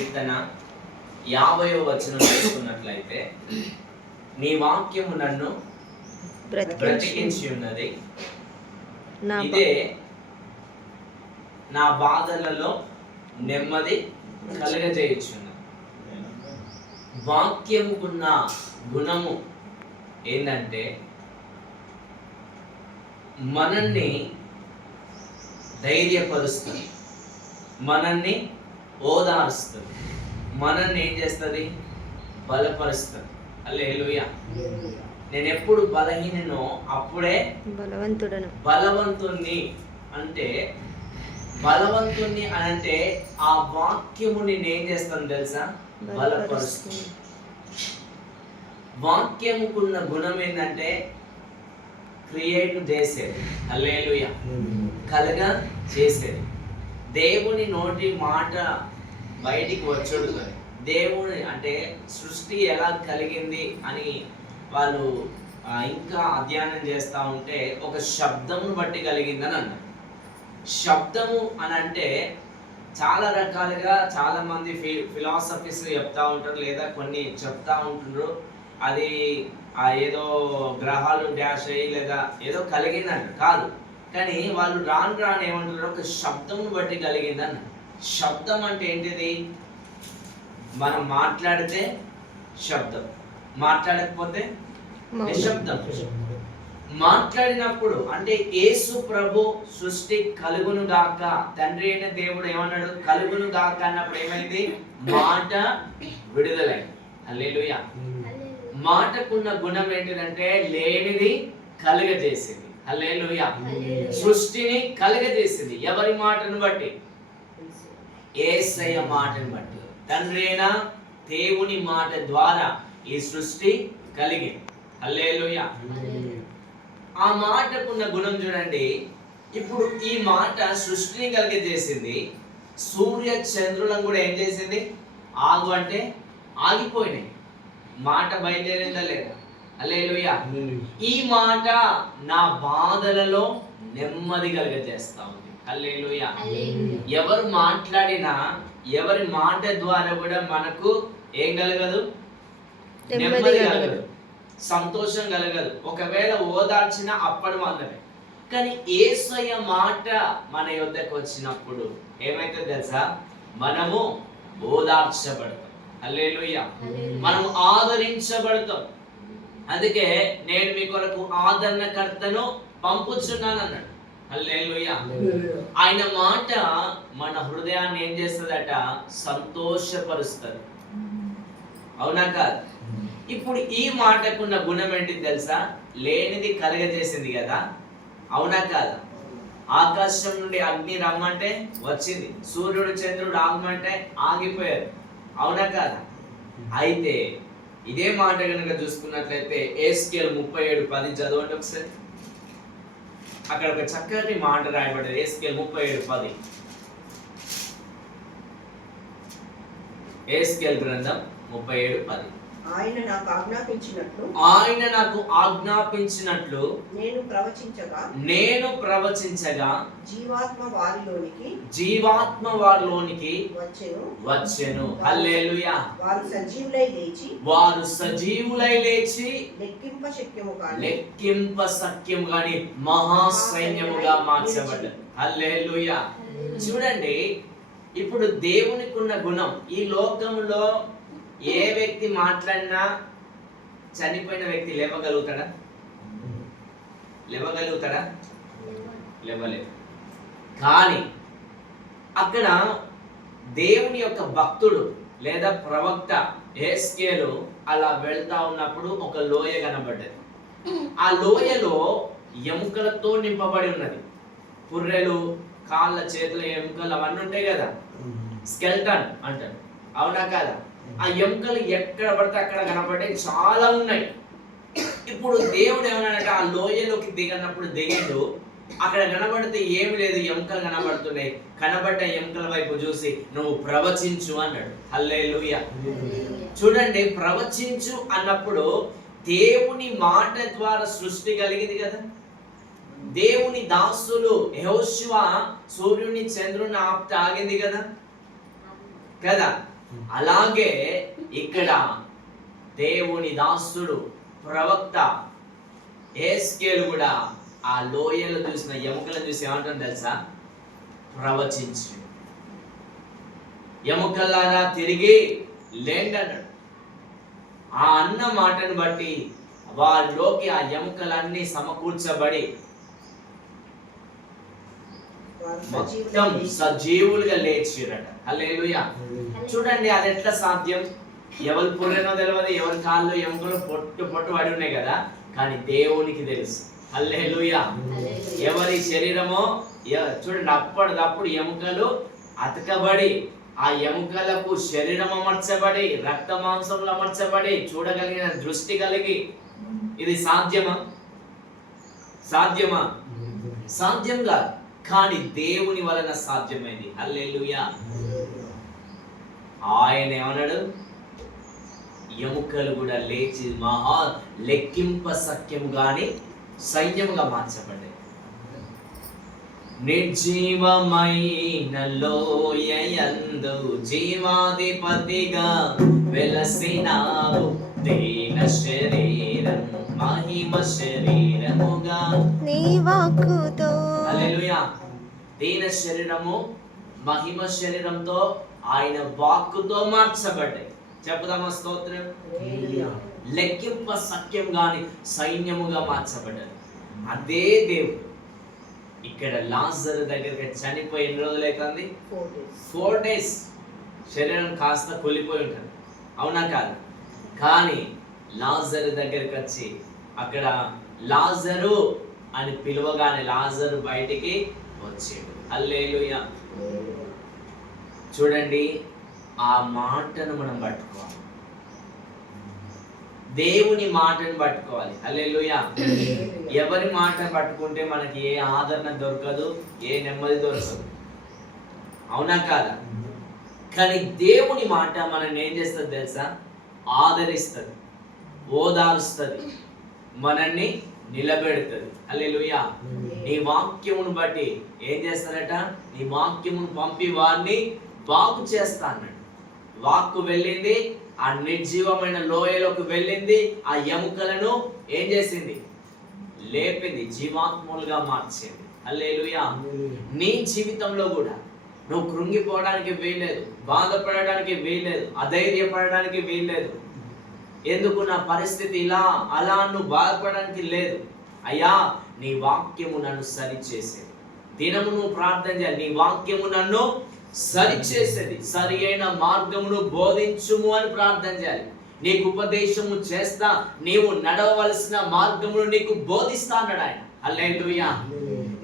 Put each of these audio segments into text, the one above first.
కీర్తన 50వ వచనం తీసుకున్నట్లయితే, నీ వాక్యము నన్ను బ్రతికించి ఉన్నది, ఇదే నా బాధలలో నెమ్మది కలగజేయుచున్నది. వాక్యముకున్న గుణము ఏంటంటే మనల్ని ధైర్యపరుస్తుంది, మనల్ని ఓదారుస్తుంది, మనల్ని ఏం చేస్తుంది, బలపరుస్తుంది. హల్లెలూయా. నేను ఎప్పుడు బలహీననో అప్పుడే బలవంతుణ్ణి. అంటే బలవంతుణ్ణి అని అంటే ఆ వాక్యము నేను ఏం చేస్తాను తెలుసా, బలపరుస్తుంది. వాక్యముకున్న గుణం ఏంటంటే క్రియేట్ చేసేది. హల్లెలూయా. కలగ చేసేది. దేవుని నోటి మాట బయటికి వచ్చుడు. దేవుని అంటే సృష్టి ఎలా కలిగింది అని వాళ్ళు ఇంకా అధ్యయనం చేస్తూ ఉంటే ఒక శబ్దమును బట్టి కలిగిందని అన్నారు. శబ్దము అని అంటే చాలా రకాలుగా చాలా మంది ఫిలాసఫీస్ చెప్తా ఉంటారు, లేదా కొన్ని చెప్తా ఉంటుండ్రు. అది ఏదో గ్రహాలు డాష్ అయ్యి లేదా ఏదో కలిగిందంట కాదు. కానీ వాళ్ళు రాను ఏమంటారు, ఒక శబ్దమును బట్టి కలిగిందన్న. శబ్దం అంటే ఏంటిది? మనం మాట్లాడితే శబ్దం, మాట్లాడకపోతే నిశ్శబ్దం. మాట్లాడినప్పుడు అంటే యేసు ప్రభు సృష్టి కలుగును గాక, తండ్రి అయిన దేవుడు ఏమన్నాడు, కలుగును గాక అన్నప్పుడు ఏమైంది, మాట విడుదలైంది. హల్లెలూయా. మాటకున్న గుణం ఏంటిదంటే లేనిది కలుగజేసింది. హల్లెలూయా. సృష్టిని కలుగజేసింది. ఎవరి మాటను బట్టి? యేసయ్య మాటను బట్టి. తండ్రి అయిన దేవుని మాట ద్వారా ఈ సృష్టి కలిగింది. హల్లెలూయా. ఆ మాటకున్న గుణం చూడండి. ఇప్పుడు ఈ మాట సృష్టిని కలిగజేసింది. సూర్య చంద్రులను కూడా ఏం చేసింది, ఆగు అంటే ఆగిపోయినాయి. మాట బయలుదేరిందా లేదా? హల్లెలూయా. ఈ మాట నా బాధలలో నెమ్మది కలుగజేస్తా ఉంది. హల్లెలూయా. ఎవరు మాట్లాడినా ఎవరి మాట ద్వారా కూడా మనకు ఏం కలగదు, నెమ్మది కలగదు, సంతోషం కలగదు. ఒకవేళ ఓదార్చిన అప్పటి మాత్రమే. కానీ యేసయ్య మాట మన యొద్దకు వచ్చినప్పుడు ఏమైతే తెలుసా, మనము ఓదార్చబడతాం. హల్లెలూయా. మనం ఆదరించబడతాం. అందుకే నేను మీ కొరకు ఆదరణకర్తను పంపుచున్నాను అన్నాడు. హల్లెలూయా. ఆయన మాట మన హృదయాన్ని ఏం చేస్తుందట, సంతోషపరుస్తుంది. అవునా కాదు? ఇప్పుడు ఈ మాటకున్న గుణం ఏంటిది తెలుసా, లేనిది కలగజేసింది కదా. అవునా కాదా? ఆకాశం నుండి అగ్ని రమ్మంటే వచ్చింది, సూర్యుడు చంద్రుడు ఆగమంటే ఆగిపోయారు. అవునా కాదా? అయితే ఇదే మాట కనుక చూసుకున్నట్లయితే ఎస్కేల్ 37:10 చదవండి ఒకసారి. అక్కడ ఒక చక్కటి మాట రాయబడ్డది. ఎస్కేల్ 37:10. ఎస్కేల్ గ్రంథం 37:10. ఆయన నాకు ఆజ్ఞాపించినట్లు నేను ప్రవచించగా జీవాత్మ వారిలోనికి వచ్చెను. హల్లెలూయా. వారు సజీవులై లేచి లెక్కింప శక్యము గాని మహాసైన్యముగా మార్చబడ్డారు. హల్లెలూయా. చూడండి, ఇప్పుడు దేవునికి ఉన్న గుణం, ఈ లోకంలో ఏ వ్యక్తి మాట్లాడినా చనిపోయిన వ్యక్తి లేవగలుగుతాడా? లేవలేదు. కానీ అక్కడ దేవుని యొక్క భక్తుడు లేదా ప్రవక్త యెహెజ్కేలు అలా వెళ్తా ఉన్నప్పుడు ఒక లోయ కనబడ్డది. ఆ లోయలో ఎముకలతో నింపబడి ఉన్నది. పుర్రెలు, కాళ్ళ, చేతుల ఎముకలు అవన్నీ ఉంటాయి కదా, స్కెల్టన్ అంటారు. అవునా కాదా? ఆ ఎముకలు ఎక్కడ పడితే అక్కడ కనబడే చాలా ఉన్నాయి. ఇప్పుడు దేవుడు ఏమన్నాడంటే ఆ లోయలోకి దిగనప్పుడు దిగిండు. అక్కడ కనబడితే ఏమి లేదు, ఎముకలు కనబడుతున్నాయి. కనబడ్డ ఎముకల వైపు చూసి నువ్వు ప్రవచించు అన్నాడు. హల్లెలూయా. చూడండి, ప్రవచించు అన్నప్పుడు దేవుని మాట ద్వారా సృష్టి కలిగింది కదా. దేవుని దాసులు యెహోషువ సూర్యుని చంద్రుని ఆగిపోయింది కదా. అలాగే ఇక్కడ దేవుని దాసుడు ప్రవక్త యెహెజ్కేలు కూడా ఆ లోయలో చూసిన ఎముకలను చూసి ఏమంటాడు తెలుసా? ప్రవచించు, ఎముకలారా తిరిగి లేండి అన్నాడు. ఆ అన్న మాటను బట్టి వారిలోకి ఆ ఎముకలన్నీ సమకూర్చబడి మొత్తం సజీవులుగా లేచిరట. హల్లెలూయా. చూడండి అది ఎట్లా సాధ్యం? ఎవరి పుర్రెనో తెలియదు, ఎవరి కాళ్ళు ఎముకలు పొట్టు పొట్టు పడి ఉన్నాయి కదా, కానీ దేవునికి తెలుసు. హల్లెలూయా. ఎవరి శరీరమో చూడండి, అప్పటికప్పుడు ఎముకలు అతకబడి ఆ ఎముకలకు శరీరం అమర్చబడి రక్త మాంసములు అమర్చబడి చూడగలిగిన దృష్టి కలిగి, ఇది సాధ్యమా? సాధ్యమా? సాధ్యం కాదు, కానీ దేవుని వలన సాధ్యమైంది. హల్లెలూయా. ఆయన ఏమన్నాడు? ఎముకలు కూడా లేచి మహా లెక్కింప సఖ్యము గాని సైన్యముగా మార్చబడ్డాయి. నిర్జీవమైన లోయయందు జీవాధిపతిగా వెలసినావు, దీన శరీరం మహిమ శరీరముగా నీ వాక్కుతో. హల్లెలూయా. దీన శరీరము మహిమ శరీరంతో ఆయన వాక్కుతో మార్చబడ్డాయి. చెప్పుదామా స్తోత్రం. లెక్కింప సఖ్యం గాని సైన్యముగా మార్చబడ్డాడు. అదే దేవుడు ఇక్కడ లాజరు దగ్గరికి చనిపోయి ఎన్ని రోజులు అవుతుంది? 4 days. శరీరం కాస్త కూలిపోయి ఉంటుంది, అవునా కాదు? కానీ లాజరు దగ్గరికి వచ్చి అక్కడ లాజరు అని పిలవగానే లాజరు బయటికి వచ్చాడు. హల్లెలూయా. చూడండి, ఆ మాటను మనం పట్టుకోవాలి, దేవుని మాటను పట్టుకోవాలి. హల్లెలూయా. ఎవరి మాటను పట్టుకుంటే మనకి ఏ ఆదరణ దొరకదు, ఏ నెమ్మది దొరకదు, అవునా కాదా? కానీ దేవుని మాట మనల్ని ఏం చేస్తుంది తెలుసా? ఆదరిస్తుంది, ఓదారుస్తుంది, మనల్ని నిలబెడుతుంది. హల్లెలూయా. నీ వాక్యమును బట్టి ఏం చేస్తారట? నీ వాక్యమును పంపి వారిని బాగు చేస్తా అన్నాడు. వాక్కు వెళ్ళింది, ఆ నిర్జీవమైన లోయలోకి వెళ్ళింది, ఆ ఎముకలను ఏం చేసింది? లేపింది, జీవాత్మలుగా మార్చింది. హల్లెలూయా. నీ జీవితంలో కూడా నువ్వు కృంగిపోవడానికి వీల్లేదు, బాధపడడానికి వీల్లేదు, అధైర్యపడడానికి వీల్లేదు. ఎందుకు నా పరిస్థితి ఇలా అలా నువ్వు బాధపడడానికి లేదు. అయ్యా, నీ వాక్యము నన్ను సరిచేసేది. దినము నువ్వు ప్రార్థన చేయాలి, నీ వాక్యము నన్ను సరిచేసేది, సరి అయిన మార్గమును బోధించుము అని ప్రార్థన చేయాలి. నీకు ఉపదేశము చేస్తా, నీవు నడవవలసిన మార్గమును నీకు బోధిస్తా అన్నాడు ఆయన. హల్లెలూయా.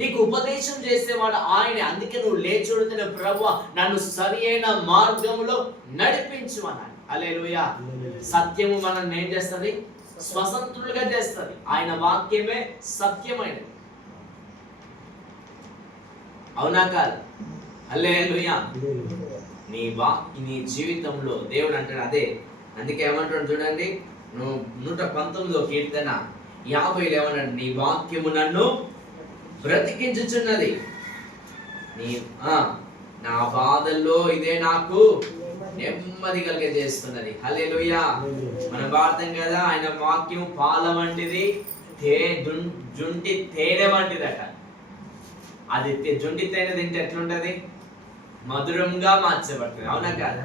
నీకు ఉపదేశం చేసేవాడు ఆయనే. అందుకే నువ్వు లేచుడుతున్న ప్రభువా నన్ను సరి అయిన మార్గములో నడిపించు అన్నాడు. హల్లెలూయా. సత్యము మనల్ని ఏం చేస్తుంది? స్వతంత్రులుగా చేస్తుంది. ఆయన వాక్యమే సత్యమైనది, అవునా కాదు? హల్లెలూయా. నీ జీవితంలో దేవుడు అంటాడు అదే. అందుకే ఏమంటాడు చూడండి, 119వ కీర్తన 50 ఏమన్నాడు? నీ వాక్యము నన్ను బ్రతికించుచున్నది, నా బాధల్లో ఇదే నాకు నెమ్మది కలిగజేస్తున్నది. హల్లెలూయా. మనం వాడతాం కదా, ఆయన వాక్యం పాల వంటిది, జుంటి తేనె వంటిదట. అది జుంటి తేనె తింటే ఎట్లుంటది? మధురంగా మార్చబడుతుంది, అవునా కాదా?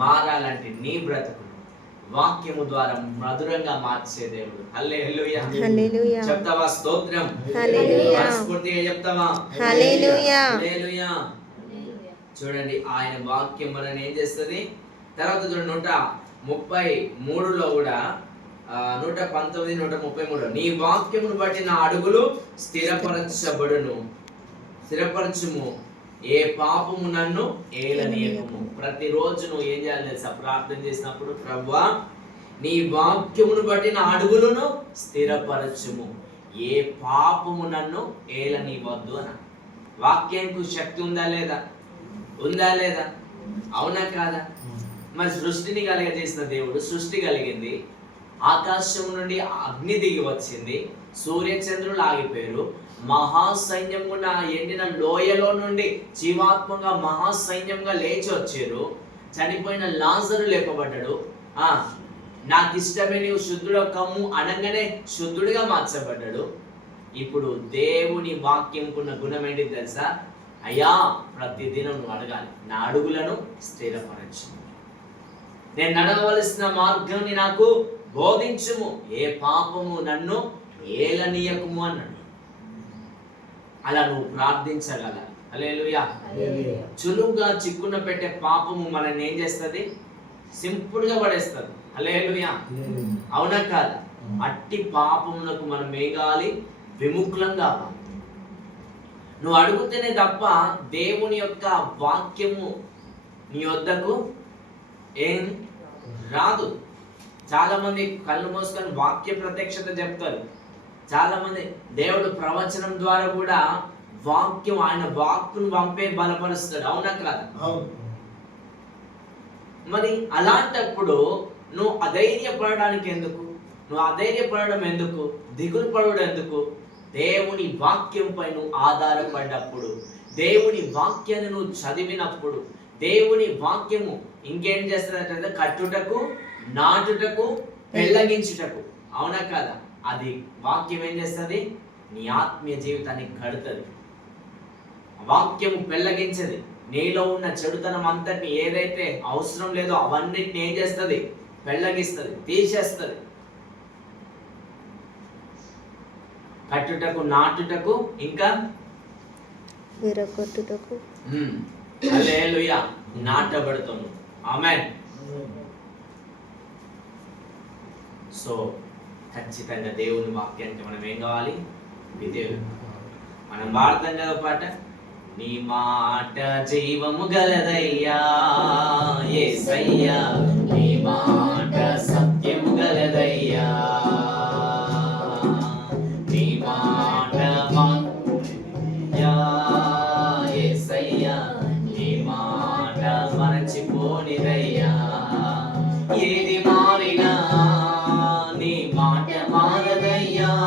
మారాలంటే నీ బ్రతుకు వాక్యము ద్వారా మధురంగా మార్చే దేవుడు. హల్లెలూయా. హల్లెలూయా. చెప్తావా స్తోత్రం? హల్లెలూయా. మనస్ఫూర్తిగా చెప్తావా? హల్లెలూయా. హల్లెలూయా. చూడండి, ఆయన వాక్యం మనల్ని ఏం చేస్తుంది? తర్వాత చూడండి 133లో కూడా 119, 133 నీ వాక్యమును బట్టి నా అడుగులు స్థిరపరచుము, ఏ పాపము నన్ను ఏలనీయకుము. ప్రతిరోజు నువ్వు ఏం చేయాలి తెలుసా? ప్రార్థన చేసినప్పుడు, ప్రభువా నీ వాక్యమును బట్టి నా అడుగులను స్థిరపరచుము, ఏ పాపము నన్ను ఏలనీయవద్దు అన్న. వాక్యానికి శక్తి ఉందా లేదా? ఉందా లేదా? అవునా కాదా? మరి సృష్టిని కలిగజేసిన దేవుడు, సృష్టి కలిగింది, ఆకాశం నుండి అగ్ని దిగి వచ్చింది, సూర్యచంద్రులు ఆగిపోయారు, మహాసైన్యం కూడా ఎండిన లోయలో నుండి జీవాత్మగా మహాసైన్యంగా లేచి వచ్చారు. చనిపోయిన లాజరు లేపబడ్డాడు. నాకు ఇష్టమే నీవు శుద్ధుడు కమ్ము అనగానే శుద్ధుడిగా మార్చబడ్డాడు. ఇప్పుడు దేవుని వాక్యంకున్న గుణం ఏంటి తెలుసా? అయ్యా, ప్రతిదినం నువ్వు అడగాలి, నా అడుగులను స్థిరపరచు, నేను నడవలసిన మార్గాన్ని నాకు బోధించుము, ఏ పాపము నన్ను ఏలనీయకుము అన్నాడు. అలా నువ్వు ప్రార్థించగల. హల్లెలూయా. చులువుగా చిక్కున పెట్టే పాపము మనల్ని ఏం చేస్తుంది? సింపుల్ గా పడేస్తుంది. హల్లెలూయా. అవునా కాదా? అట్టి పాపములకు మనం ఏం కావాలి? విముక్లం కావాలి. నువ్వు అడుగుతేనే తప్ప దేవుని యొక్క వాక్యము నీ వద్దకు ఏం రాదు. చాలా మంది కళ్ళు మూసుకొని వాక్య ప్రత్యక్షత చెప్తారు. చాలా మంది దేవుడు ప్రవచనం ద్వారా కూడా వాక్యం, ఆయన వాక్కును పంపే బలపరుస్తాడు. అవునా కాదా? మరి అలాంటప్పుడు నువ్వు అధైర్యపడడానికి ఎందుకు? నువ్వు అధైర్యపడడం ఎందుకు? దిగులు పడడం ఎందుకు? దేవుని వాక్యంపై నువ్వు ఆధారపడ్డప్పుడు, దేవుని వాక్యాన్ని నువ్వు చదివినప్పుడు, దేవుని వాక్యము ఇంకేం చేస్తున్నట్లయితే కట్టుటకు, నాటుటకు, పెళ్ళగించుటకు. అవునా కాదా? అది వాక్యం ఏం చేస్తుంది? నీ ఆత్మీయ జీవితాన్ని కడుతుంది. వాక్యము పెళ్ళగించది. నీలో ఉన్న చెడుతనం అంతటిని, ఏదైతే అవసరం లేదో అవన్నిటిని ఏం చేస్తుంది? పెళ్ళగిస్తుంది, తీసేస్తుంది. కట్టుటకు, నాటుటకు, ఇంకా విరగొట్టుటకు. హల్లెలూయా. నాటబడుతుంది. ఆమేన్. సో ఖచ్చితంగా దేవుని వాక్యానికి మనం ఏం కావాలి? విధేయులు. మనం వాడతాం కదా పాట, నీ మాట జీవము గలదయ్యా యేసయ్యా, నీ మాట సత్యము గలదయ్యా, నీ మాట యేసయ్యా, నీ మాట మరచిపోనిదయ్యా, ఏది